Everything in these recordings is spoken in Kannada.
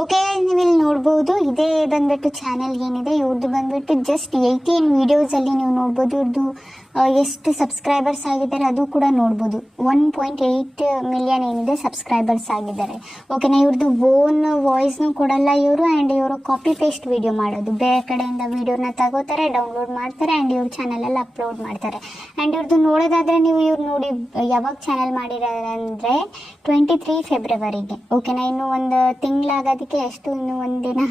ಓಕೆ, ನೀವು ಇಲ್ಲಿ ನೋಡ್ಬೋದು. ಇದೇ ಬಂದ್ಬಿಟ್ಟು ಚಾನೆಲ್ ಏನಿದೆ ಇವ್ರದ್ದು ಬಂದ್ಬಿಟ್ಟು ಜಸ್ಟ್ 18 ವಿಡಿಯೋಸಲ್ಲಿ ನೀವು ನೋಡ್ಬೋದು. ಇವ್ರದ್ದು ಎಷ್ಟು ಸಬ್ಸ್ಕ್ರೈಬರ್ಸ್ ಆಗಿದ್ದಾರೆ ಅದು ಕೂಡ ನೋಡ್ಬೋದು. 1.8 ಮಿಲಿಯನ್ ಏನಿದೆ ಸಬ್ಸ್ಕ್ರೈಬರ್ಸ್ ಆಗಿದ್ದಾರೆ. ಓಕೆನಾ, ಇವ್ರದ್ದು ಓನ್ ವಾಯ್ಸ್ನೂ ಕೊಡಲ್ಲ ಇವರು. ಆ್ಯಂಡ್ ಇವರು ಕಾಪಿ ಪೇಸ್ಟ್ ವಿಡಿಯೋ ಮಾಡೋದು, ಬೇರೆ ಕಡೆಯಿಂದ ವಿಡಿಯೋನ ತಗೋತಾರೆ, ಡೌನ್ಲೋಡ್ ಮಾಡ್ತಾರೆ ಆ್ಯಂಡ್ ಇವ್ರ ಚಾನಲಲ್ಲಿ ಅಪ್ಲೋಡ್ ಮಾಡ್ತಾರೆ. ಆ್ಯಂಡ್ ಇವ್ರದ್ದು ನೋಡೋದಾದರೆ ನೀವು ಇವ್ರು ನೋಡಿ ಯಾವಾಗ ಚಾನಲ್ ಮಾಡಿದ್ದಾರೆ ಅಂದರೆ 23 ಫೆಬ್ರವರಿಗೆ. ಓಕೆನಾ, ಇನ್ನು ಒಂದು ತಿಂಗಳಾಗೋದಕ್ಕೆ ಎಷ್ಟು, ಇನ್ನು ಒಂದಿನ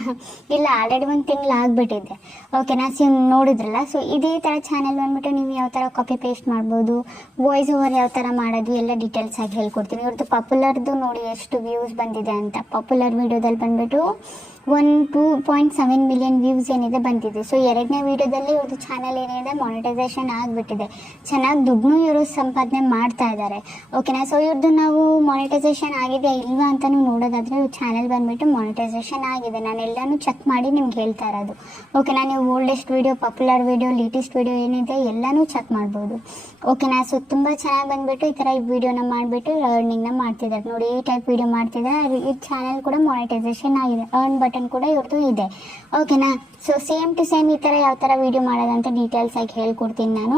ಇಲ್ಲ, ಆಲ್ರೆಡಿ ಒಂದು ತಿಂಗಳು ಆಗಿಬಿಟ್ಟಿದೆ. ಓಕೆನಾ, ನೋಡಿದ್ರಲ್ಲ. ಸೊ ಇದೇ ಥರ ಚಾನಲ್ ಬಂದ್ಬಿಟ್ಟು ನೀವು ಯಾವ ಥರ ಕಾಪಿ ಪೇಸ್ಟ್ ಮಾಡ್ಬೋದು, ವಾಯ್ಸ್ ಓವರ್ ಯಾವ ಥರ ಮಾಡೋದು ಎಲ್ಲ ಡೀಟೇಲ್ಸ್ ಆಗಿ ಹೇಳ್ಕೊಡ್ತೀನಿ. ಇವ್ರದ್ದು ಪಾಪ್ಯುಲರ್ದು ನೋಡಿ ಎಷ್ಟು ವ್ಯೂಸ್ ಬಂದಿದೆ ಅಂತ. ಪಾಪ್ಯುಲರ್ ವೀಡಿಯೋದಲ್ಲಿ ಬಂದ್ಬಿಟ್ಟು 2.7 ಮಿಲಿಯನ್ ವ್ಯೂಸ್ ಏನಿದೆ ಬಂದಿದೆ. ಸೊ ಎರಡನೇ ವೀಡಿಯೋದಲ್ಲಿ ಇವ್ರದ್ದು ಚಾನಲ್ ಏನಿದೆ ಮಾನಿಟೈಸೇಷನ್ ಆಗಿಬಿಟ್ಟಿದೆ. ಚೆನ್ನಾಗಿ ದುಡ್ಡು ಇವರು ಸಂಪಾದನೆ ಮಾಡ್ತಾ ಇದ್ದಾರೆ. ಓಕೆನಾ, ಸೊ ಇವ್ರದ್ದು ನಾವು ಮಾನಿಟೈಸೇಷನ್ ಆಗಿದೆಯಾ ಇಲ್ವಾ ಅಂತಲೂ ನೋಡೋದಾದರೆ ಇವ್ರ ಚಾನಲ್ ಬಂದುಬಿಟ್ಟು ಮಾನಿಟೈಸೇಷನ್ ಆಗಿದೆ. ನಾನು ಎಲ್ಲನೂ ಚೆಕ್ ಮಾಡಿ ನಿಮ್ಗೆ ಹೇಳ್ತಾ ಇರೋದು. ಓಕೆನಾ, ನೀವು oldest video, popular video, latest video ಏನಿದೆ ಎಲ್ಲನೂ ಚೆಕ್ ಮಾಡ್ಬೋದು. ಓಕೆನಾ, ಸೊ ತುಂಬ ಚೆನ್ನಾಗಿ ಬಂದುಬಿಟ್ಟು ಈ ಥರ ಈ ವಿಡಿಯೋನ ಮಾಡಿಬಿಟ್ಟು ಅರ್ನಿಂಗ್ನ ಮಾಡ್ತಿದ್ದಾರೆ. ನೋಡಿ, ಈ ಟೈಪ್ ವೀಡಿಯೋ ಮಾಡ್ತಿದ್ದಾರೆ. ಈ ಚಾನಲ್ ಕೂಡ ಮಾನಿಟೈಸೇಷನ್ ಆಗಿದೆ. ಅರ್ನ್ ಬಟನ್ ಕೂಡ ಇವ್ರದ್ದು ಇದೆ. ಓಕೆನಾ, ಸೊ ಸೇಮ್ ಟು ಸೇಮ್ ಈ ಥರ ಯಾವ ಥರ ವೀಡಿಯೋ ಮಾಡೋದಂತ ಡೀಟೇಲ್ಸ್ ಆಗಿ ಹೇಳ್ಕೊಡ್ತೀನಿ ನಾನು.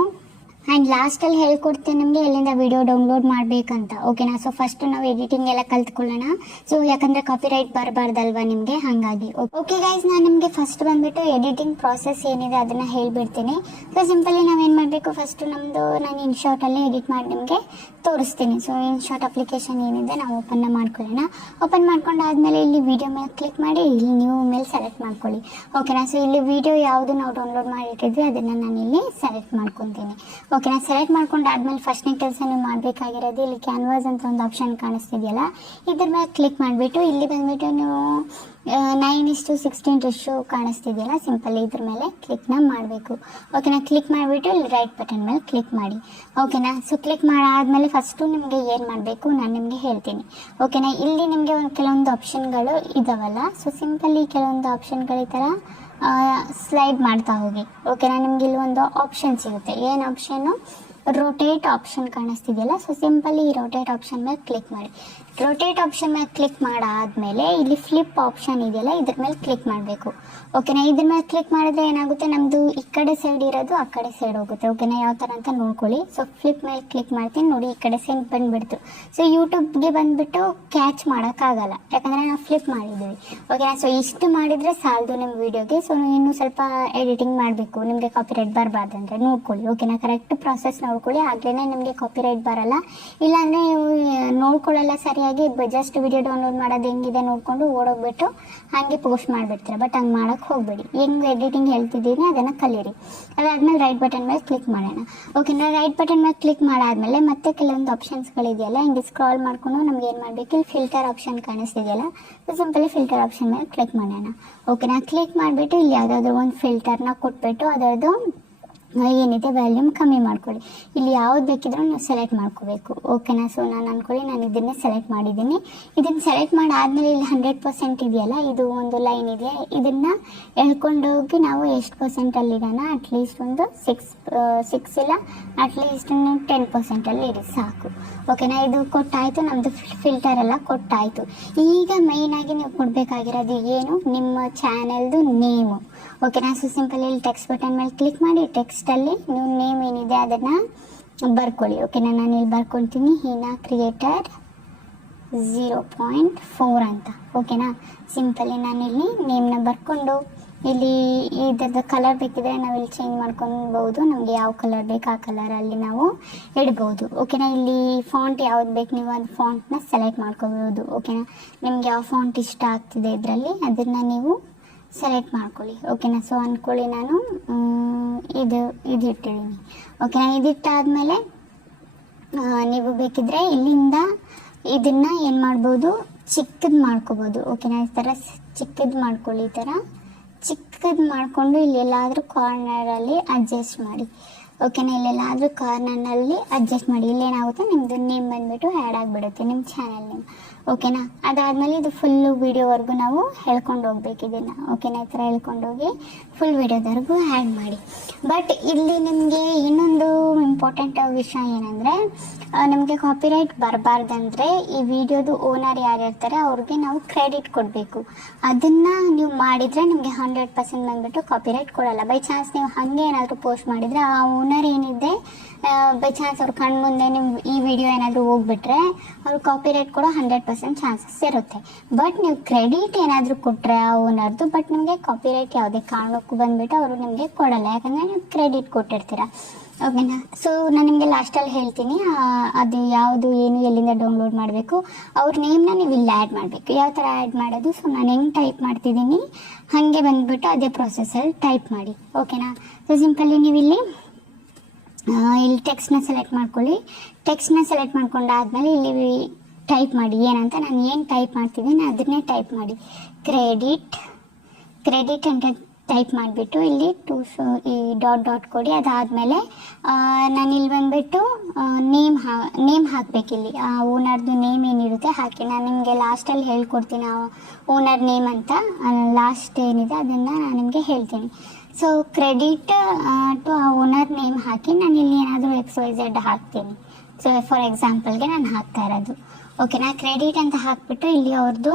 ಆ್ಯಂಡ್ ಲಾಸ್ಟಲ್ಲಿ ಹೇಳ್ಕೊಡ್ತೀನಿ ನಿಮಗೆ ಎಲ್ಲಿಂದ ವೀಡಿಯೋ ಡೌನ್ಲೋಡ್ ಮಾಡಬೇಕಂತ. ಓಕೆನಾ, ಸೊ ಫಸ್ಟ್ ನಾವು ಎಡಿಟಿಂಗ್ ಎಲ್ಲ ಕಲ್ತ್ಕೊಳ್ಳೋಣ. ಸೊ ಯಾಕಂದರೆ ಕಾಪಿರೈಟ್ ಬರಬಾರ್ದಲ್ವಾ ನಿಮಗೆ, ಹಾಗಾಗಿ. ಓಕೆ ಗೈಸ್, ನಾನು ನಿಮಗೆ ಫಸ್ಟ್ ಬಂದುಬಿಟ್ಟು ಎಡಿಟಿಂಗ್ ಪ್ರಾಸೆಸ್ ಏನಿದೆ ಅದನ್ನು ಹೇಳ್ಬಿಡ್ತೀನಿ. ಸೊ ಸಿಂಪಲಿ ನಾವೇನು ಮಾಡಬೇಕು, ಫಸ್ಟು ನಾನು ಇನ್ಶಾರ್ಟಲ್ಲೇ ಎಡಿಟ್ ಮಾಡಿ ನಿಮಗೆ ತೋರಿಸ್ತೀನಿ. ಸೊ ಇನ್ಶಾರ್ಟ್ ಅಪ್ಲಿಕೇಶನ್ ಏನಿದೆ ನಾವು ಓಪನ್ನ ಮಾಡ್ಕೊಳ್ಳೋಣ. ಓಪನ್ ಮಾಡ್ಕೊಂಡಾದ್ಮೇಲೆ ಇಲ್ಲಿ ವೀಡಿಯೋ ಮೇಲೆ ಕ್ಲಿಕ್ ಮಾಡಿ ಇಲ್ಲಿ ನ್ಯೂ ಮೇಲೆ ಸೆಲೆಕ್ಟ್ ಮಾಡ್ಕೊಳ್ಳಿ. ಓಕೆನಾ, ಸೊ ಇಲ್ಲಿ ವೀಡಿಯೋ ಯಾವುದು ನಾವು ಡೌನ್ಲೋಡ್ ಮಾಡಿಟ್ಟಿದ್ವಿ ಅದನ್ನು ನಾನು ಇಲ್ಲಿ ಸೆಲೆಕ್ಟ್ ಮಾಡ್ಕೊತೀನಿ. ಓಕೆನಾ, ಸೆಲೆಕ್ಟ್ ಮಾಡ್ಕೊಂಡಾದ್ಮೇಲೆ ಫಸ್ಟ್ನೇ ಕೆಲಸ ನೀವು ಮಾಡಬೇಕಾಗಿರೋದು, ಇಲ್ಲಿ ಕ್ಯಾನ್ವಾಸ್ ಅಂತ ಒಂದು ಆಪ್ಷನ್ ಕಾಣಿಸ್ತಿದೆಯಲ್ಲ, ಇದ್ರ ಮೇಲೆ ಕ್ಲಿಕ್ ಮಾಡಿಬಿಟ್ಟು ಇಲ್ಲಿ ಬಂದುಬಿಟ್ಟು ನೀವು 9:16 ರೇಷಿಯೋ ಕಾಣಿಸ್ತಿದೆಯಲ್ಲ, ಸಿಂಪಲ್ ಇದ್ರ ಮೇಲೆ ಕ್ಲಿಕ್ನ ಮಾಡಬೇಕು. ಓಕೆನಾ, ಕ್ಲಿಕ್ ಮಾಡಿಬಿಟ್ಟು ಇಲ್ಲಿ ರೈಟ್ ಬಟನ್ ಮೇಲೆ ಕ್ಲಿಕ್ ಮಾಡಿ. ಓಕೆನಾ, ಸೊ ಕ್ಲಿಕ್ ಮಾಡಾದಮೇಲೆ ಫಸ್ಟು ನಿಮಗೆ ಏನು ಮಾಡಬೇಕು ನಾನು ನಿಮಗೆ ಹೇಳ್ತೀನಿ. ಓಕೆನಾ, ಇಲ್ಲಿ ನಿಮಗೆ ಕೆಲವೊಂದು ಆಪ್ಷನ್ಗಳು ಇದಾವಲ್ಲ, ಸೊ ಸಿಂಪಲ್ ಈ ಕೆಲವೊಂದು ಆಪ್ಷನ್ಗಳು ಈ ಥರ ಸ್ಲೈಡ್ ಮಾಡ್ತಾ ಹೋಗಿ. ಓಕೆನಾ, ನಿಮ್ಗೆ ಇಲ್ಲಿ ಒಂದು ಆಪ್ಷನ್ ಸಿಗುತ್ತೆ. ಏನು ಆಪ್ಷನ್ನು? ರೋಟೇಟ್ ಆಪ್ಷನ್ ಕಾಣಿಸ್ತಿದೆಯಲ್ಲ, ಸೊ ಸಿಂಪಲಿ ಈ ರೋಟೇಟ್ ಆಪ್ಷನ್ ಮೇಲೆ ಕ್ಲಿಕ್ ಮಾಡಿ. ರೋಟೇಟ್ ಆಪ್ಷನ್ ಮೇಲೆ ಕ್ಲಿಕ್ ಮಾಡಾದಮೇಲೆ ಇಲ್ಲಿ ಫ್ಲಿಪ್ ಆಪ್ಷನ್ ಇದೆಯಲ್ಲ ಇದ್ರ ಮೇಲೆ ಕ್ಲಿಕ್ ಮಾಡಬೇಕು. ಓಕೆನಾ, ಇದ್ರ ಮೇಲೆ ಕ್ಲಿಕ್ ಮಾಡಿದ್ರೆ ಏನಾಗುತ್ತೆ, ನಮ್ಮದು ಈ ಕಡೆ ಸೈಡ್ ಇರೋದು ಆ ಕಡೆ ಸೈಡ್ ಹೋಗುತ್ತೆ. ಓಕೆನಾ, ಯಾವ ಥರ ಅಂತ ನೋಡ್ಕೊಳ್ಳಿ. ಸೊ ಫ್ಲಿಪ್ ಮೇಲೆ ಕ್ಲಿಕ್ ಮಾಡ್ತೀನಿ, ನೋಡಿ ಈ ಕಡೆ ಸೈಡ್ ಬಂದುಬಿಡ್ತು. ಸೊ ಯೂಟ್ಯೂಬ್ಗೆ ಬಂದುಬಿಟ್ಟು ಕ್ಯಾಚ್ ಮಾಡೋಕ್ಕಾಗಲ್ಲ, ಯಾಕಂದರೆ ನಾವು ಫ್ಲಿಪ್ ಮಾಡಿದ್ದೀವಿ. ಓಕೆನಾ, ಸೊ ಇಷ್ಟು ಮಾಡಿದರೆ ಸಾಲದು ನಿಮ್ಮ ವೀಡಿಯೋಗೆ. ಸೊ ಇನ್ನೂ ಸ್ವಲ್ಪ ಎಡಿಟಿಂಗ್ ಮಾಡಬೇಕು, ನಿಮಗೆ ಕಾಪಿರೈಟ್ ಬರಬಾರ್ದಂದ್ರೆ ನೋಡ್ಕೊಳ್ಳಿ. ಓಕೆನಾ, ಕರೆಕ್ಟ್ ಪ್ರಾಸೆಸ್ ನೋಡ್ಕೊಳ್ಳಿ, ಆಗಲೇ ನಿಮಗೆ ಕಾಪಿರೈಟ್ ಬರಲ್ಲ. ಇಲ್ಲಾಂದರೆ ನೀವು ನೋಡ್ಕೊಳ್ಳಲ್ಲ ಸರಿಯಾಗಿ, ಜಸ್ಟ್ ವಿಡಿಯೋ ಡೌನ್ಲೋಡ್ ಮಾಡೋದು ಹೆಂಗಿದೆ ನೋಡಿಕೊಂಡು ಓಡೋಗ್ಬಿಟ್ಟು ಹಾಗೆ ಪೋಸ್ಟ್ ಮಾಡಿಬಿಡ್ತೀರ. ಬಟ್ ಹಂಗೆ ಮಾಡೋಕ್ಕೆ ಹೋಗಬೇಡಿ. ಹೆಂಗೆ ಎಡಿಟಿಂಗ್ ಹೇಳ್ತಿದ್ದೀನಿ ಅದನ್ನು ಕಲೀರಿ. ಅದಾದಮೇಲೆ ರೈಟ್ ಬಟನ್ ಮೇಲೆ ಕ್ಲಿಕ್ ಮಾಡೋಣ. ಓಕೆನಾ, ರೈಟ್ ಬಟನ್ ಮೇಲೆ ಕ್ಲಿಕ್ ಮಾಡಾದಮೇಲೆ ಮತ್ತೆ ಕೆಲವೊಂದು ಆಪ್ಷನ್ಸ್ಗಳಿದೆಯಲ್ಲ, ಹಿಂಗೆ ಸ್ಕ್ರಾಲ್ ಮಾಡ್ಕೊಂಡು ನಮ್ಗೆ ಏನು ಮಾಡಬೇಕು, ಇಲ್ಲಿ ಫಿಲ್ಟರ್ ಆಪ್ಷನ್ ಕಾಣಿಸ್ತಿದೆಯಲ್ಲ, ಸಿಂಪಲಿ ಫಿಲ್ಟರ್ ಆಪ್ಷನ್ ಮೇಲೆ ಕ್ಲಿಕ್ ಮಾಡೋಣ. ಓಕೆನಾ, ಕ್ಲಿಕ್ ಮಾಡಿಬಿಟ್ಟು ಇಲ್ಲಿ ಯಾವುದಾದ್ರೂ ಒಂದು ಫಿಲ್ಟರ್ನ ಕೊಟ್ಬಿಟ್ಟು ಅದರದ್ದು ಏನಿದೆ ವ್ಯಾಲ್ಯೂಮ್ ಕಮ್ಮಿ ಮಾಡ್ಕೊಳ್ಳಿ. ಇಲ್ಲಿ ಯಾವ್ದು ಬೇಕಿದ್ರೂ ನೀವು ಸೆಲೆಕ್ಟ್ ಮಾಡ್ಕೋಬೇಕು. ಓಕೆನಾ, ಸೊ ನಾನು ಇದನ್ನೇ ಸೆಲೆಕ್ಟ್ ಮಾಡಿದ್ದೀನಿ. ಇದನ್ನು ಸೆಲೆಕ್ಟ್ ಮಾಡಾದಮೇಲೆ ಇಲ್ಲಿ 100% ಇದೆಯಲ್ಲ, ಇದು ಒಂದು ಲೈನ್ ಇದೆ, ಇದನ್ನು ಎಳ್ಕೊಂಡೋಗಿ ನಾವು ಎಷ್ಟು ಪರ್ಸೆಂಟಲ್ಲಿರೋಣ, ಅಟ್ಲೀಸ್ಟ್ ಒಂದು 6 ಇಲ್ಲ ಅಟ್ಲೀಸ್ಟ್ 10%ಅಲ್ಲಿ ಇರಿ ಸಾಕು. ಓಕೆನಾ, ಇದು ಕೊಟ್ಟಾಯಿತು, ನಮ್ಮದು ಫಿಲ್ಟರ್ ಎಲ್ಲ ಕೊಟ್ಟಾಯಿತು. ಈಗ ಮೇಯ್ನಾಗಿ ನೀವು ಕೊಡಬೇಕಾಗಿರೋದು ಏನು, ನಿಮ್ಮ ಚಾನೆಲ್ದು ನೇಮು. ಓಕೆನಾ, ಸೊ ಸಿಂಪಲ್ ಇಲ್ಲಿ ಟೆಕ್ಸ್ಟ್ ಬಟನ್ ಮೇಲೆ ಕ್ಲಿಕ್ ಮಾಡಿ ಟೆಕ್ಸ್ಟಲ್ಲಿ ನೀವು ನೇಮ್ ಏನಿದೆ ಅದನ್ನು ಬರ್ಕೊಳ್ಳಿ. ಓಕೆನಾ, ನಾನು ಇಲ್ಲಿ ಬರ್ಕೊಳ್ತೀನಿ ಹೀನಾ ಕ್ರಿಯೇಟರ್ 0.4 ಅಂತ. ಓಕೆನಾ, ಸಿಂಪಲಿ ನಾನಿಲ್ಲಿ ನೇಮ್ನ ಬರ್ಕೊಂಡು ಇಲ್ಲಿ ಇದ್ರದ್ದು ಕಲರ್ ಬೇಕಿದ್ರೆ ನಾವಿಲ್ಲಿ ಚೇಂಜ್ ಮಾಡ್ಕೊಬೋದು. ನಮಗೆ ಯಾವ ಕಲರ್ ಬೇಕು ಆ ಕಲರಲ್ಲಿ ನಾವು ಇಡ್ಬೋದು. ಓಕೆನಾ, ಇಲ್ಲಿ ಫಾಂಟ್ ಯಾವ್ದು ಬೇಕು ನೀವು ಅದು ಫಾಂಟ್ನ ಸೆಲೆಕ್ಟ್ ಮಾಡ್ಕೋಬೋದು. ಓಕೆನಾ, ನಿಮ್ಗೆ ಯಾವ ಫಾಂಟ್ ಇಷ್ಟ ಆಗ್ತಿದೆ ಇದರಲ್ಲಿ ಅದನ್ನು ನೀವು ಸೆಲೆಕ್ಟ್ ಮಾಡ್ಕೊಳ್ಳಿ. ಓಕೆನಾ, ಸೊ ಅಂದ್ಕೊಳ್ಳಿ ನಾನು ಇದು ಇಟ್ಟಿದ್ದೀನಿ. ಓಕೆನಾ, ಇದಿಟ್ಟಾದಮೇಲೆ ನೀವು ಬೇಕಿದ್ರೆ ಇಲ್ಲಿಂದ ಇದನ್ನು ಏನು ಮಾಡ್ಬೋದು, ಚಿಕ್ಕದು ಮಾಡ್ಕೋಬೋದು. ಓಕೆನಾ, ಈ ಥರ ಚಿಕ್ಕದು ಮಾಡ್ಕೊಳ್ಳಿ. ಈ ಥರ ಚಿಕ್ಕದು ಮಾಡಿಕೊಂಡು ಇಲ್ಲೆಲ್ಲಾದರೂ ಕಾರ್ನರಲ್ಲಿ ಅಡ್ಜಸ್ಟ್ ಮಾಡಿ. ಓಕೆನಾ, ಇಲ್ಲೆಲ್ಲಾದರೂ ಕಾರ್ನರ್ನಲ್ಲಿ ಅಡ್ಜಸ್ಟ್ ಮಾಡಿ. ಇಲ್ಲೇನಾಗುತ್ತೆ, ನಿಮ್ಮದು ನೇಮ್ ಬಂದುಬಿಟ್ಟು ಆ್ಯಡ್ ಆಗಿಬಿಡುತ್ತೆ, ನಿಮ್ಮ ಚಾನಲ್ ನೇಮ್. ಓಕೆನಾ. ಅದಾದಮೇಲೆ ಇದು ಫುಲ್ಲು ವೀಡಿಯೋವರೆಗೂ ನಾವು ಹೇಳ್ಕೊಂಡು ಹೋಗ್ಬೇಕು ಇದನ್ನು, ಓಕೆನಾ. ಈ ಥರ ಹೇಳ್ಕೊಂಡೋಗಿ ಫುಲ್ ವೀಡಿಯೋದವರೆಗೂ ಆ್ಯಡ್ ಮಾಡಿ. ಬಟ್ ಇಲ್ಲಿ ನಿಮಗೆ ಇನ್ನೊಂದು ಇಂಪಾರ್ಟೆಂಟ್ ವಿಷಯ ಏನಂದರೆ, ನಮಗೆ ಕಾಪಿರೈಟ್ ಬರಬಾರ್ದಂದ್ರೆ ಈ ವಿಡಿಯೋದು ಓನರ್ ಯಾರು ಇರ್ತಾರೆ ಅವ್ರಿಗೆ ನಾವು ಕ್ರೆಡಿಟ್ ಕೊಡಬೇಕು. ಅದನ್ನು ನೀವು ಮಾಡಿದರೆ ನಿಮಗೆ 100% ಬಂದುಬಿಟ್ಟು ಕಾಪಿರೈಟ್ ಕೊಡೋಲ್ಲ. ಬೈ ಚಾನ್ಸ್ ನೀವು ಹಾಗೆ ಏನಾದರೂ ಪೋಸ್ಟ್ ಮಾಡಿದರೆ ಆ ಓನರ್ ಏನಿದೆ ಬೈ ಚಾನ್ಸ್ ಅವ್ರ ಕಣ್ಣು ಮುಂದೆ ನೀವು ಈ ವಿಡಿಯೋ ಏನಾದರೂ ಹೋಗ್ಬಿಟ್ರೆ ಅವ್ರು ಕಾಪಿರೈಟ್ ಕೊಡೋ 100% ಚಾನ್ಸಸ್ ಇರುತ್ತೆ. ಬಟ್ ನೀವು ಕ್ರೆಡಿಟ್ ಏನಾದರೂ ಕೊಟ್ಟರೆ ಆ ಓನರ್ದು, ಬಟ್ ನಿಮಗೆ ಕಾಪಿರೈಟ್ ಯಾವುದೇ ಕಾರಣಕ್ಕೂ ಬಂದುಬಿಟ್ಟು ಅವರು ನಿಮಗೆ ಕೊಡಲ್ಲ, ಯಾಕಂದರೆ ನೀವು ಕ್ರೆಡಿಟ್ ಕೊಟ್ಟಿರ್ತೀರ, ಓಕೆನಾ. ಸೊ ನಾನು ನಿಮಗೆ ಲಾಸ್ಟಲ್ಲಿ ಹೇಳ್ತೀನಿ ಅದು ಯಾವುದು ಏನು ಎಲ್ಲಿಂದ ಡೌನ್ಲೋಡ್ ಮಾಡಬೇಕು, ಅವ್ರ ನೇಮ್ನ ನೀವು ಇಲ್ಲಿ ಆ್ಯಡ್ ಮಾಡಬೇಕು. ಯಾವ ಥರ ಆ್ಯಡ್ ಮಾಡೋದು, ಸೊ ನಾನು ಹೆಂಗೆ ಟೈಪ್ ಮಾಡ್ತಿದ್ದೀನಿ ಹಾಗೆ ಬಂದುಬಿಟ್ಟು ಅದೇ ಪ್ರೊಸೆಸಲ್ಲಿ ಟೈಪ್ ಮಾಡಿ, ಓಕೆನಾ. ಸೊ ಸಿಂಪಲ್ಲಿ ನೀವು ಇಲ್ಲಿ ಟೆಕ್ಸ್ಟ್ನ ಸೆಲೆಕ್ಟ್ ಮಾಡ್ಕೊಳ್ಳಿ. ಟೆಕ್ಸ್ಟ್ನ ಸೆಲೆಕ್ಟ್ ಮಾಡ್ಕೊಂಡಾದ್ಮೇಲೆ ಇಲ್ಲಿ ಟೈಪ್ ಮಾಡಿ ಏನಂತ, ನಾನು ಏನು ಟೈಪ್ ಮಾಡ್ತಿದ್ದೀನಿ ಅದನ್ನೇ ಟೈಪ್ ಮಾಡಿ. ಕ್ರೆಡಿಟ್ ಅಂತ ಟೈಪ್ ಮಾಡಿಬಿಟ್ಟು ಇಲ್ಲಿ ಈ ಡಾಟ್ ಕೊಡಿ. ಅದಾದಮೇಲೆ ನಾನು ಇಲ್ಲಿ ಬಂದುಬಿಟ್ಟು ನೇಮ್ ಹಾಕಬೇಕಿಲ್ಲಿ, ಆ ಓನರ್ದು ನೇಮ್ ಏನಿರುತ್ತೆ ಹಾಕಿ. ನಾನು ನಿಮಗೆ ಲಾಸ್ಟಲ್ಲಿ ಹೇಳ್ಕೊಡ್ತೀನಿ ಆ ಓನರ್ ನೇಮ್ ಅಂತ, ಲಾಸ್ಟ್ ಏನಿದೆ ಅದನ್ನು ನಾನು ನಿಮಗೆ ಹೇಳ್ತೀನಿ. ಸೊ ಕ್ರೆಡಿಟ್ ಟು ಆ ಓನರ್ ನೇಮ್ ಹಾಕಿ ನಾನು ಇಲ್ಲಿ ಏನಾದರೂ XYZ ಹಾಕ್ತೀನಿ. ಸೊ ಫಾರ್ ಎಕ್ಸಾಂಪಲ್ಗೆ ನಾನು ಹಾಕ್ತಾ ಇರೋದು, ಓಕೆನಾ. ಕ್ರೆಡಿಟ್ ಅಂತ ಹಾಕ್ಬಿಟ್ಟು ಇಲ್ಲಿ ಅವ್ರದ್ದು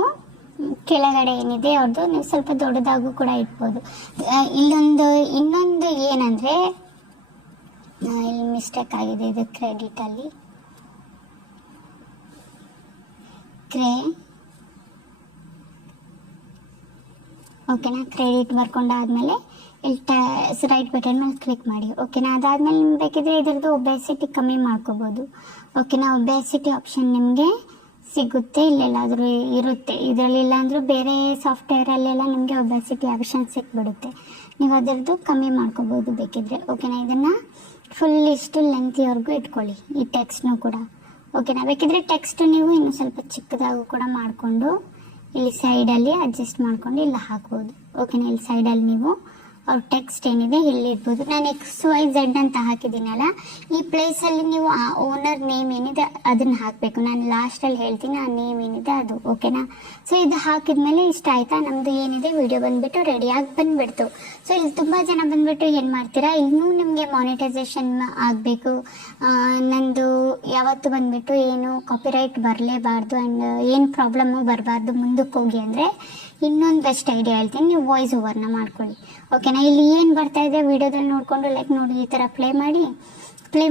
ಕೆಳಗಡೆ ಏನಿದೆ ಅವ್ರದ್ದು ನೀವು ಸ್ವಲ್ಪ ದೊಡ್ಡದಾಗೂ ಕೂಡ ಇಟ್ಬೋದು. ಇನ್ನೊಂದು ಏನಂದರೆ ಇಲ್ಲಿ ಮಿಸ್ಟೇಕ್ ಆಗಿದೆ, ಇದು ಕ್ರೆಡಿಟಲ್ಲಿ ಓಕೆನಾ. ಕ್ರೆಡಿಟ್ ಬರ್ಕೊಂಡಾದ್ಮೇಲೆ ಇಲ್ಲಿ ರೈಟ್ ಬಟನ್ ಮೇಲೆ ಕ್ಲಿಕ್ ಮಾಡಿ, ಓಕೆನಾ. ಅದಾದಮೇಲೆ ನಿಮ್ಗೆ ಬೇಕಿದ್ರೆ ಇದ್ರದ್ದು ಒಬೆಸಿಟಿ ಕಮ್ಮಿ ಮಾಡ್ಕೋಬೋದು, ಓಕೆನಾ. ಒಬೆಸಿಟಿ ಆಪ್ಷನ್ ನಿಮಗೆ ಸಿಗುತ್ತೆ, ಇಲ್ಲೆಲ್ಲಾದರೂ ಇರುತ್ತೆ, ಇದರಲ್ಲಿ ಇಲ್ಲಾಂದರೂ ಬೇರೆ ಸಾಫ್ಟ್ವೇರಲ್ಲೆಲ್ಲ ನಿಮಗೆ ಒಬೆಸಿಟಿ ಆಪ್ಷನ್ ಸಿಕ್ಬಿಡುತ್ತೆ, ನೀವು ಅದರದ್ದು ಕಮ್ಮಿ ಮಾಡ್ಕೋಬೋದು ಬೇಕಿದ್ರೆ, ಓಕೆನಾ. ಇದನ್ನು ಫುಲ್ ಇಷ್ಟು ಲೆಂತಿವರೆಗೂ ಇಟ್ಕೊಳ್ಳಿ ಈ ಟೆಕ್ಸ್ಟ್ನು ಕೂಡ, ಓಕೆನಾ. ಬೇಕಿದ್ರೆ ಟೆಕ್ಸ್ಟ್ ನೀವು ಇನ್ನೂ ಸ್ವಲ್ಪ ಚಿಕ್ಕದಾಗೂ ಕೂಡ ಮಾಡಿಕೊಂಡು ಇಲ್ಲಿ ಸೈಡಲ್ಲಿ ಅಡ್ಜಸ್ಟ್ ಮಾಡ್ಕೊಂಡು ಇಲ್ಲಿ ಹಾಕ್ಬೋದು, ಓಕೆನಾ. ಇಲ್ಲಿ ಸೈಡಲ್ಲಿ ನೀವು ಅವ್ರ ಟೆಕ್ಸ್ಟ್ ಏನಿದೆ ಇಲ್ಲಿ ಇಡ್ಬೋದು. ನಾನು XYZ ಅಂತ ಹಾಕಿದ್ದೀನಲ್ಲ, ಈ ಪ್ಲೇಸಲ್ಲಿ ನೀವು ಆ ಓನರ್ ನೇಮ್ ಏನಿದೆ ಅದನ್ನು ಹಾಕಬೇಕು. ನಾನು ಲಾಸ್ಟಲ್ಲಿ ಹೇಳ್ತೀನಿ ಆ ನೇಮ್ ಏನಿದೆ ಅದು, ಓಕೆನಾ. ಸೊ ಇದು ಹಾಕಿದ್ಮೇಲೆ ಇಷ್ಟ ಆಯಿತಾ, ನಮ್ಮದು ಏನಿದೆ ವಿಡಿಯೋ ಬಂದುಬಿಟ್ಟು ರೆಡಿಯಾಗಿ ಬಂದುಬಿಡ್ತು. ಸೊ ಇಲ್ಲಿ ತುಂಬ ಜನ ಬಂದುಬಿಟ್ಟು ಏನು ಮಾಡ್ತೀರಾ, ಇನ್ನೂ ನಿಮಗೆ ಮಾನಿಟೈಸೇಷನ್ ಆಗಬೇಕು, ನಂದು ಯಾವತ್ತು ಬಂದುಬಿಟ್ಟು ಏನು ಕಾಪಿರೈಟ್ ಬರಲೇಬಾರ್ದು ಆ್ಯಂಡ್ ಏನು ಪ್ರಾಬ್ಲಮ್ಮು ಬರಬಾರ್ದು ಮುಂದಕ್ಕೆ ಹೋಗಿ ಅಂದರೆ ಇನ್ನೊಂದು ಬೆಸ್ಟ್ ಐಡಿಯಾ ಹೇಳ್ತೀನಿ, ನೀವು ವಾಯ್ಸ್ ಓವರ್ನ ಮಾಡ್ಕೊಳ್ಳಿ, ಓಕೆನಾ. ಇಲ್ಲಿ ಏನು ಬರ್ತಾ ಇದೆ ವಿಡಿಯೋದಲ್ಲಿ ನೋಡಿಕೊಂಡು ಲೈಕ್ ನೋಡಿ ಈ ಥರ ಪ್ಲೇ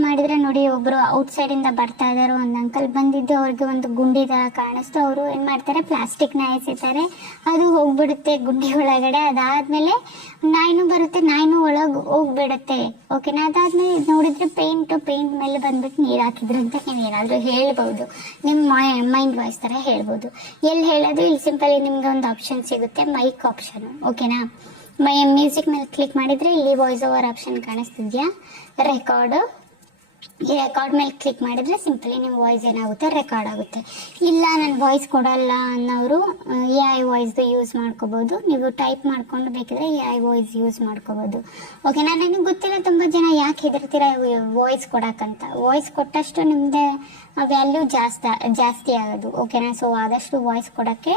ಮಾಡಿದರೆ ನೋಡಿ ಒಬ್ಬರು ಔಟ್ಸೈಡಿಂದ ಬರ್ತಾ ಇದ್ದಾರೆ, ಒಂದು ಅಂಕಲ್ ಬಂದಿದ್ದು ಅವ್ರಿಗೆ ಒಂದು ಗುಂಡಿ ಥರ ಕಾಣಿಸ್ತು, ಅವರು ಏನು ಮಾಡ್ತಾರೆ ಪ್ಲಾಸ್ಟಿಕ್ನ ಎಸಿತಾರೆ, ಅದು ಹೋಗ್ಬಿಡುತ್ತೆ ಗುಂಡಿ ಒಳಗಡೆ. ಅದಾದಮೇಲೆ ನಾಯಿನೂ ಬರುತ್ತೆ, ನಾಯಿನೂ ಒಳಗೆ ಹೋಗ್ಬಿಡುತ್ತೆ, ಓಕೆನಾ. ಅದಾದಮೇಲೆ ಇದು ನೋಡಿದರೆ ಪೇಂಟ್ ಮೇಲೆ ಬಂದುಬಿಟ್ಟು ನೀರು ಹಾಕಿದ್ರು ಅಂತ ನೀವು ಏನಾದರೂ ಹೇಳ್ಬೋದು, ನಿಮ್ಮ ಮೈಂಡ್ ವಾಯ್ಸ್ ಥರ ಹೇಳ್ಬೋದು. ಎಲ್ಲಿ ಹೇಳೋದು, ಇಲ್ಲಿ ಸಿಂಪಲಿ ನಿಮಗೆ ಒಂದು ಆಪ್ಷನ್ ಸಿಗುತ್ತೆ, ಮೈಕ್ ಆಪ್ಷನು, ಓಕೆನಾ. ಮ್ಯೂಸಿಕ್ ಮೇಲೆ ಕ್ಲಿಕ್ ಮಾಡಿದರೆ ಇಲ್ಲಿ ವಾಯ್ಸ್ ಓವರ್ ಆಪ್ಷನ್ ಕಾಣಿಸ್ತಿದ್ಯಾ, ಈ ರೆಕಾರ್ಡ್ ಮೇಲೆ ಕ್ಲಿಕ್ ಮಾಡಿದರೆ ಸಿಂಪಲಿ ನಿಮ್ಮ ವಾಯ್ಸ್ ಏನಾಗುತ್ತೆ ರೆಕಾರ್ಡ್ ಆಗುತ್ತೆ. ಇಲ್ಲ ನಾನು ವಾಯ್ಸ್ ಕೊಡಲ್ಲ ಅನ್ನೋರು AI ವಾಯ್ಸ್ದು ಯೂಸ್ ಮಾಡ್ಕೋಬೋದು, ನೀವು ಟೈಪ್ ಮಾಡ್ಕೊಂಡು ಬೇಕಿದ್ರೆ AI ವಾಯ್ಸ್ ಯೂಸ್ ಮಾಡ್ಕೋಬೋದು, ಓಕೆನಾ. ನನಗೆ ಗೊತ್ತಿಲ್ಲ ತುಂಬ ಜನ ಯಾಕೆ ಹೆದರ್ತೀರ ವಾಯ್ಸ್ ಕೊಡೋಕ್ಕಂತ, ವಾಯ್ಸ್ ಕೊಟ್ಟಷ್ಟು ನಿಮ್ಮದೇ ವ್ಯಾಲ್ಯೂ ಜಾಸ್ತಿ ಆಗೋದು, ಓಕೆನಾ. ಸೊ ಆದಷ್ಟು ವಾಯ್ಸ್ ಕೊಡೋಕ್ಕೆ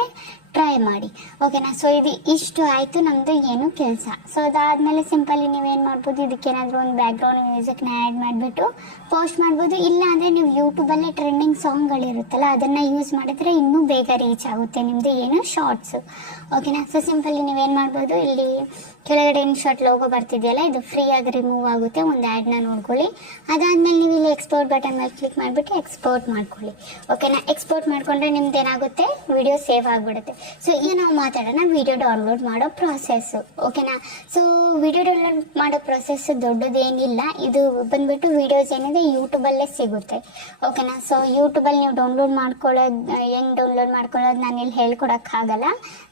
ಟ್ರೈ ಮಾಡಿ, ಓಕೆನಾ. ಸೊ ಇದು ಇಷ್ಟು ಆಯಿತು ನಮ್ಮದು ಏನು ಕೆಲಸ. ಸೊ ಅದಾದಮೇಲೆ ಸಿಂಪಲಿ ನೀವೇನು ಮಾಡ್ಬೋದು, ಇದಕ್ಕೇನಾದರೂ ಒಂದು ಬ್ಯಾಕ್ಗ್ರೌಂಡ್ ಮ್ಯೂಸಿಕ್ನ ಆ್ಯಡ್ ಮಾಡಿಬಿಟ್ಟು ಪೋಸ್ಟ್ ಮಾಡ್ಬೋದು. ಇಲ್ಲ ಅಂದರೆ ನೀವು ಯೂಟ್ಯೂಬಲ್ಲೇ ಟ್ರೆಂಡಿಂಗ್ ಸಾಂಗ್ಗಳಿರುತ್ತಲ್ಲ ಅದನ್ನು ಯೂಸ್ ಮಾಡಿದರೆ ಇನ್ನೂ ಬೇಗ ರೀಚ್ ಆಗುತ್ತೆ ನಿಮ್ಮದು ಏನು ಶಾರ್ಟ್ಸು, ಓಕೆನಾ. ಸೊ ಸಿಂಪಲಿ ನೀವೇನು ಮಾಡ್ಬೋದು, ಇಲ್ಲಿ ಕೆಳಗಡೆ ಇನ್ಶಾರ್ಟ್ ಲೋಗೋ ಬರ್ತಿದೆಯಲ್ಲ ಇದು ಫ್ರೀಯಾಗಿ ರಿಮೂವ್ ಆಗುತ್ತೆ, ಒಂದು ಆ್ಯಡ್ನ ನೋಡ್ಕೊಳ್ಳಿ. ಅದಾದಮೇಲೆ ನೀವು ಇಲ್ಲಿ ಎಕ್ಸ್ಪೋರ್ಟ್ ಬಟನ್ ಮೇಲೆ ಕ್ಲಿಕ್ ಮಾಡಿಬಿಟ್ಟು ಎಕ್ಸ್ಪೋರ್ಟ್ ಮಾಡ್ಕೊಳ್ಳಿ, ಓಕೆನಾ. ಎಕ್ಸ್ಪೋರ್ಟ್ ಮಾಡಿಕೊಂಡ್ರೆ ನಿಮ್ದು ಏನಾಗುತ್ತೆ ವಿಡಿಯೋ ಸೇವ್ ಆಗಿಬಿಡುತ್ತೆ. ಸೊ ಈಗ ನಾವು ಮಾತಾಡೋಣ ವಿಡಿಯೋ ಡೌನ್ಲೋಡ್ ಮಾಡೋ ಪ್ರೊಸೆಸ್ಸು, ಓಕೆನಾ. ಸೊ ವಿಡಿಯೋ ಡೌನ್ಲೋಡ್ ಮಾಡೋ ಪ್ರೊಸೆಸ್ ದೊಡ್ಡದೇನಿಲ್ಲ, ಇದು ಬಂದುಬಿಟ್ಟು ವೀಡಿಯೋಸ್ ಏನಿದೆ ಯೂಟ್ಯೂಬಲ್ಲೇ ಸಿಗುತ್ತೆ, ಓಕೆನಾ. ಸೊ ಯೂಟ್ಯೂಬಲ್ಲಿ ನೀವು ಡೌನ್ಲೋಡ್ ಹೆಂಗೆ ಡೌನ್ಲೋಡ್ ಮಾಡ್ಕೊಳ್ಳೋದು ನಾನು ಇಲ್ಲಿ ಹೇಳ್ಕೊಡೋಕ್ಕಾಗಲ್ಲ,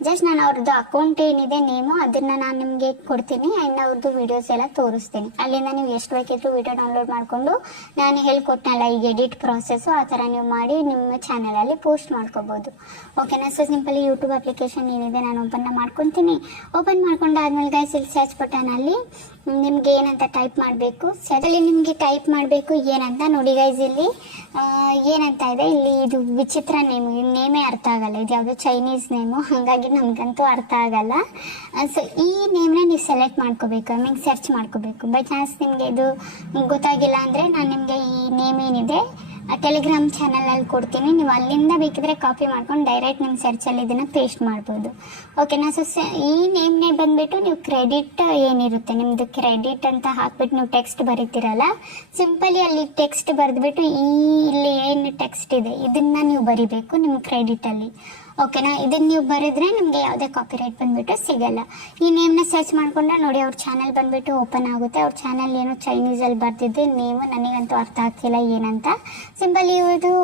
ಜಸ್ಟ್ ನಾನು ಅವ್ರದ್ದು ಅಕೌಂಟ್ ಏನಿದೆ ನೇಮು ಅದನ್ನು ನಾನು ನಿಮಗೆ ಕೊಡ್ತೀನಿ ಆ್ಯಂಡ್ ಅವ್ರದ್ದು ವೀಡಿಯೋಸ್ ಎಲ್ಲ ತೋರಿಸ್ತೀನಿ. ಅಲ್ಲಿಂದ ನೀವು ಎಷ್ಟು ಬೇಕಿದ್ರು ವೀಡಿಯೋ ಡೌನ್ಲೋಡ್ ಮಾಡಿಕೊಂಡು ನಾನು ಹೇಳ್ಕೊಟ್ನಲ್ಲ ಈಗ ಎಡಿಟ್ ಪ್ರಾಸೆಸ್ಸು ಆ ಥರ ನೀವು ಮಾಡಿ ನಿಮ್ಮ ಚಾನಲಲ್ಲಿ ಪೋಸ್ಟ್ ಮಾಡ್ಕೋಬೋದು, ಓಕೆನಾ. So simply YouTube YouTube application ಏನಿದೆ ನಾನು ಓಪನ್ ಮಾಡ್ಕೊತೀನಿ. ಓಪನ್ ಮಾಡ್ಕೊಂಡಾದ್ಮೇಲೆ ಗೈಸ್ ಇಲ್ಲಿ ಸರ್ಚ್ ಬಟನಲ್ಲಿ ನಿಮಗೆ ಏನಂತ ಟೈಪ್ ಮಾಡಬೇಕು. ಸರ್ಚಲ್ಲಿ ನಿಮಗೆ ಟೈಪ್ ಮಾಡಬೇಕು ಏನಂತ ನೋಡಿ ಗೈಸ್. ಇಲ್ಲಿ ಏನಂತ ಇದೆ, ಇಲ್ಲಿ ಇದು ವಿಚಿತ್ರ ನೇಮೇ ಅರ್ಥ ಆಗಲ್ಲ. ಇದು ಯಾವುದೋ ಚೈನೀಸ್ ನೇಮು, ಹಾಗಾಗಿ ನಮಗಂತೂ ಅರ್ಥ ಆಗಲ್ಲ. ಸೊ ಈ ನೇಮ್ನ ನೀವು ಸೆಲೆಕ್ಟ್ ಮಾಡ್ಕೋಬೇಕು, ಐ ಮೀನ್ ಸರ್ಚ್ ಮಾಡ್ಕೋಬೇಕು. ಬೈ ಚಾನ್ಸ್ ನಿಮಗೆ ಇದು ಗೊತ್ತಾಗಿಲ್ಲ ಅಂದರೆ ನಾನು ನಿಮಗೆ ಈ ನೇಮ್ ಏನಿದೆ ಟೆಲಿಗ್ರಾಮ್ ಚಾನಲಲ್ಲಿ ಕೊಡ್ತೀನಿ, ನೀವು ಅಲ್ಲಿಂದ ಬೇಕಿದ್ರೆ ಕಾಪಿ ಮಾಡ್ಕೊಂಡು ಡೈರೆಕ್ಟ್ ನಿಮ್ಮ ಸರ್ಚಲ್ಲಿ ಇದನ್ನು ಪೇಸ್ಟ್ ಮಾಡ್ಬೋದು. ಓಕೆನಾ. ಸೊ ಈ ನೇಮ್ನೇ ಬಂದುಬಿಟ್ಟು ನೀವು ಕ್ರೆಡಿಟ್ ಏನಿರುತ್ತೆ ನಿಮ್ಮದು ಕ್ರೆಡಿಟ್ ಅಂತ ಹಾಕ್ಬಿಟ್ಟು ನೀವು ಟೆಕ್ಸ್ಟ್ ಬರೀತೀರಲ್ಲ, ಸಿಂಪಲಿ ಅಲ್ಲಿ ಟೆಕ್ಸ್ಟ್ ಬರೆದ್ಬಿಟ್ಟು ಇಲ್ಲಿ ಏನು ಟೆಕ್ಸ್ಟ್ ಇದೆ ಇದನ್ನು ನೀವು ಬರಿಬೇಕು ನಿಮ್ಮ ಕ್ರೆಡಿಟಲ್ಲಿ. ಓಕೆನಾ. ಇದನ್ನು ನೀವು ಬರೆದ್ರೆ ನಿಮಗೆ ಯಾವುದೇ ಕಾಪಿರೈಟ್ ಬಂದುಬಿಟ್ಟು ಸಿಗಲ್ಲ. ಈ ನೇಮ್ನ ಸರ್ಚ್ ಮಾಡಿಕೊಂಡ್ರೆ ನೋಡಿ ಅವ್ರ ಚಾನಲ್ ಬಂದುಬಿಟ್ಟು ಓಪನ್ ಆಗುತ್ತೆ. ಅವ್ರ ಚಾನಲ್ ಏನೋ ಚೈನೀಸಲ್ಲಿ ಬರ್ತಿದ್ದೆ ನೇಮು ನನಗಂತೂ ಅರ್ಥ ಆಗ್ತಿಲ್ಲ ಏನಂತ. ಸಿಂಪಲಿ ಇವ್ರದ್ದು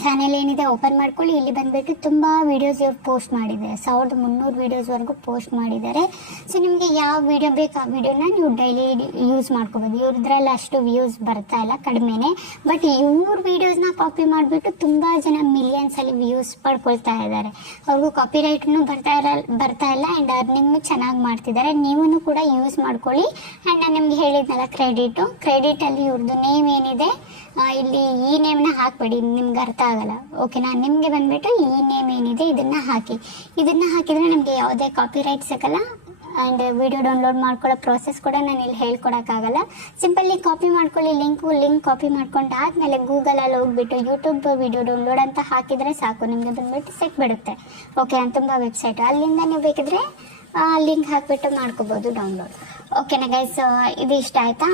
ಚಾನೆಲ್ ಏನಿದೆ ಓಪನ್ ಮಾಡ್ಕೊಳ್ಳಿ. ಇಲ್ಲಿ ಬಂದುಬಿಟ್ಟು ತುಂಬ ವೀಡಿಯೋಸ್ ಇವ್ರು ಪೋಸ್ಟ್ ಮಾಡಿದ್ದಾರೆ, 1300 ವೀಡಿಯೋಸ್ವರೆಗೂ ಪೋಸ್ಟ್ ಮಾಡಿದ್ದಾರೆ. ಸೊ ನಿಮಗೆ ಯಾವ ವಿಡಿಯೋ ಬೇಕು ಆ ವಿಡಿಯೋನ ನೀವು ಡೈಲಿ ಯೂಸ್ ಮಾಡ್ಕೋಬೋದು. ಇವ್ರದ್ರಲ್ಲಿ ಅಷ್ಟು ವ್ಯೂಸ್ ಬರ್ತಾ ಇಲ್ಲ, ಕಡಿಮೆನೇ. ಬಟ್ ಇವ್ರ ವೀಡಿಯೋಸ್ನ ಕಾಪಿ ಮಾಡಿಬಿಟ್ಟು ತುಂಬ ಜನ ಮಿಲಿಯನ್ಸಲ್ಲಿ ವ್ಯೂಸ್ ಪಡ್ಕೊಳ್ತಾ ಇದ್ದಾರೆ. ಅವ್ರಿಗೂ ಕಾಪಿರೈಟ್ನು ಬರ್ತಾ ಇಲ್ಲ ಆ್ಯಂಡ್ ಅರ್ನಿಂಗ್ನು ಚೆನ್ನಾಗಿ ಮಾಡ್ತಿದ್ದಾರೆ. ನೀವು ಕೂಡ ಯೂಸ್ ಮಾಡ್ಕೊಳ್ಳಿ. ಆ್ಯಂಡ್ ನಾನು ನಿಮ್ಗೆ ಹೇಳಿದ್ನಲ್ಲ ಕ್ರೆಡಿಟಲ್ಲಿ ಇವ್ರದ್ದು ನೇಮ್ ಏನಿದೆ ಇಲ್ಲಿ ಈ ನೇಮ್ನ ಹಾಕಬೇಡಿ, ನಿಮ್ಗೆ ಅರ್ಥ ಆಗಲ್ಲ. ಓಕೆನಾ. ನಿಮಗೆ ಬಂದುಬಿಟ್ಟು ಈ ನೇಮ್ ಏನಿದೆ ಇದನ್ನು ಹಾಕಿದರೆ ನಿಮಗೆ ಯಾವುದೇ ಕಾಪಿರೈಟ್ ಸಿಗಲ್ಲ. ಆ್ಯಂಡ್ ವಿಡಿಯೋ ಡೌನ್ಲೋಡ್ ಮಾಡ್ಕೊಳ್ಳೋ ಪ್ರೋಸೆಸ್ ಕೂಡ ನಾನು ಇಲ್ಲಿ ಹೇಳ್ಕೊಡೋಕ್ಕಾಗಲ್ಲ. ಸಿಂಪಲ್ಲಿ ಕಾಪಿ ಮಾಡ್ಕೊಳ್ಳಿ ಲಿಂಕ್ ಕಾಪಿ ಮಾಡ್ಕೊಂಡು ಆದಮೇಲೆ ಗೂಗಲಲ್ಲಿ ಹೋಗ್ಬಿಟ್ಟು ಯೂಟ್ಯೂಬ್ ವಿಡಿಯೋ ಡೌನ್ಲೋಡ್ ಅಂತ ಹಾಕಿದರೆ ಸಾಕು, ನಿಮಗೆ ಬಂದುಬಿಟ್ಟು ಸಿಕ್ಬಿಡುತ್ತೆ. ಓಕೆನಾ. ತುಂಬ ವೆಬ್ಸೈಟು, ಅಲ್ಲಿಂದ ನೀವು ಬೇಕಿದ್ರೆ ಲಿಂಕ್ ಹಾಕಿಬಿಟ್ಟು ಮಾಡ್ಕೋಬೋದು ಡೌನ್ಲೋಡ್. ಓಕೆನಾ ಗೈಸ್, ಇದು ಇಷ್ಟ ಆಯಿತಾ,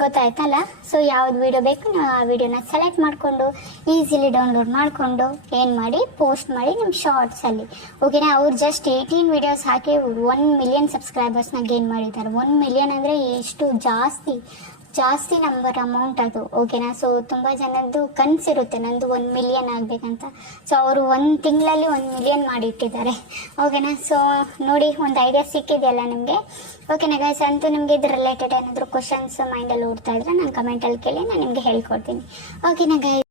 ಗೊತ್ತಾಯ್ತಲ್ಲ. ಸೊ ಯಾವ್ದು ವೀಡಿಯೋ ಬೇಕು ನೀವು ಆ ವಿಡಿಯೋನ ಸೆಲೆಕ್ಟ್ ಮಾಡಿಕೊಂಡು ಈಸಿಲಿ ಡೌನ್ಲೋಡ್ ಮಾಡಿಕೊಂಡು ಏನು ಮಾಡಿ ಪೋಸ್ಟ್ ಮಾಡಿ ನಿಮ್ಮ ಶಾರ್ಟ್ಸಲ್ಲಿ. ಓಕೆನಾ. ಅವ್ರು ಜಸ್ಟ್ 18 ವೀಡಿಯೋಸ್ ಹಾಕಿ 1 ಮಿಲಿಯನ್ ಸಬ್ಸ್ಕ್ರೈಬರ್ಸ್ನ ಗೇನ್ ಮಾಡಿದ್ದಾರೆ. 1 ಮಿಲಿಯನ್ ಅಂದರೆ ಎಷ್ಟು ಜಾಸ್ತಿ ನಂಬರ್ ಅಮೌಂಟ್ ಅದು. ಓಕೆನಾ. ಸೊ ತುಂಬ ಜನದ್ದು ಕನಸಿರುತ್ತೆ ನಂದು 1 ಮಿಲಿಯನ್ ಆಗಬೇಕಂತ. ಸೊ ಅವರು 1 ತಿಂಗಳಲ್ಲಿ 1 ಮಿಲಿಯನ್ ಮಾಡಿಟ್ಟಿದ್ದಾರೆ. ಓಕೆನಾ. ಸೊ ನೋಡಿ, ಒಂದು ಐಡಿಯಾ ಸಿಕ್ಕಿದೆಯಲ್ಲ ನಿಮಗೆ. ಓಕೆನಾ ಗೈಸ್, ಅಂತೂ ನಿಮಗೆ ಇದ್ರ ರಿಲೇಟೆಡ್ ಏನಾದರೂ ಕ್ವಶನ್ಸ್ ಮೈಂಡಲ್ಲಿ ಓಡ್ತಾ ಇದ್ರೆ ನಾನು ಕಮೆಂಟಲ್ಲಿ ಕೇಳಿ ನಾನು ನಿಮಗೆ ಹೇಳ್ಕೊಡ್ತೀನಿ. ಓಕೆನಾ ಗೈಸ್.